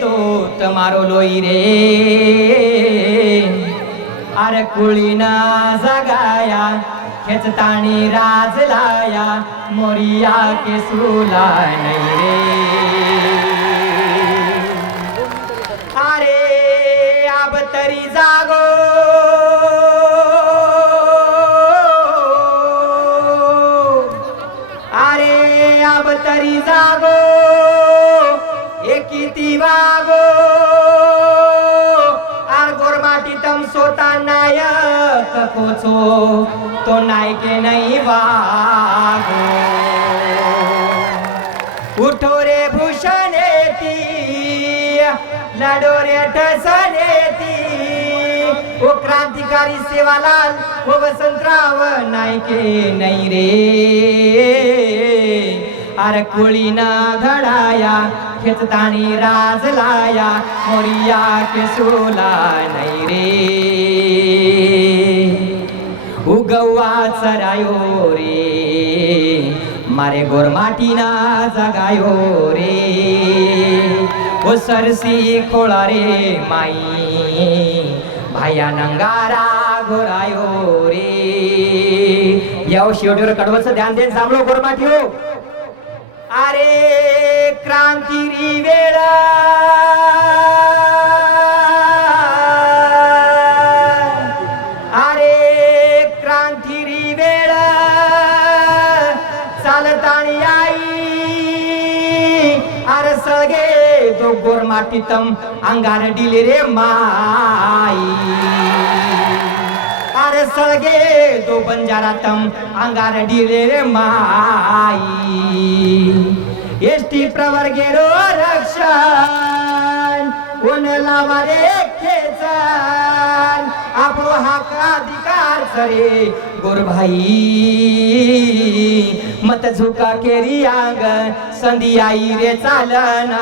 दो તમારો લોહી રે अरे कुळीना जगाया खेचतानी राज लाया मोरिया के सुला नहीं रे अरे अब तरी जागो अरे अब तरी जागो एकिती वागो आर गोरमाटी तम सोता नायक कोचो तो नायके नहीं वागो उठो रे भूषणेती लडो रे ठसनेती ओ क्रांतिकारी सेवालाल ओ वसंतराव नायके नहीं रे अरे कुळीना घडाया खेचतानी राज लाया मोरिया के सोला नहीं रे उगवा चरायो रे मारे गोरमाटीना जगायो रे ओ सरसी खोळा रे माई भाया नंगारा घोरायो रे याव शेवटीवर कडवचं ध्यान देन सांभळो गोरमाटी हो अरे क्रांती री वेळा अरे क्रांती री वेळा चालतानी आई अरे सगळे तो गोरमाटीतम अंगार डिले रे माई अरे सळगे तो बंजारातम अंगार डिले रे माई एसटी प्रवर्गेरो रक्षण कोण लावा रे खेचन आपो हक अधिकार सरे गोरभाई मत झुका केरी आंग संधी आई रे चालन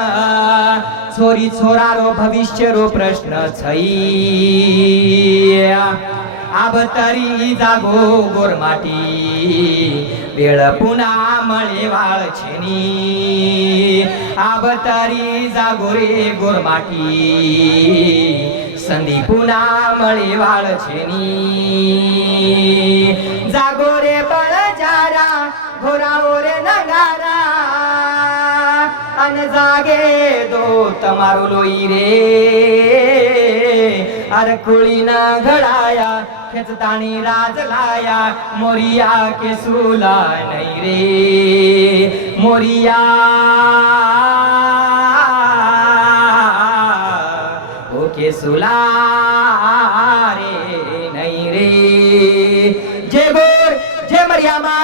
छोरी छोरारो भविष्य रो प्रश्न छई आब तरी जागो गोरमाटी वेळ पुन्हा मळे वाळ छेनी आब तरी जागो रे गोरमाटी संधी पुन्हा मळे वाळ छेनी जागो रे बळजारा घोराओ रे नगारा अन जागे दो तमारो लोई रे अरे कुळीना घडाया खेचतानी राज लाया मोरिया के सुला नहीं रे मोरिया ओ के सुला रे नहीं रे जय गोर जय मरियामा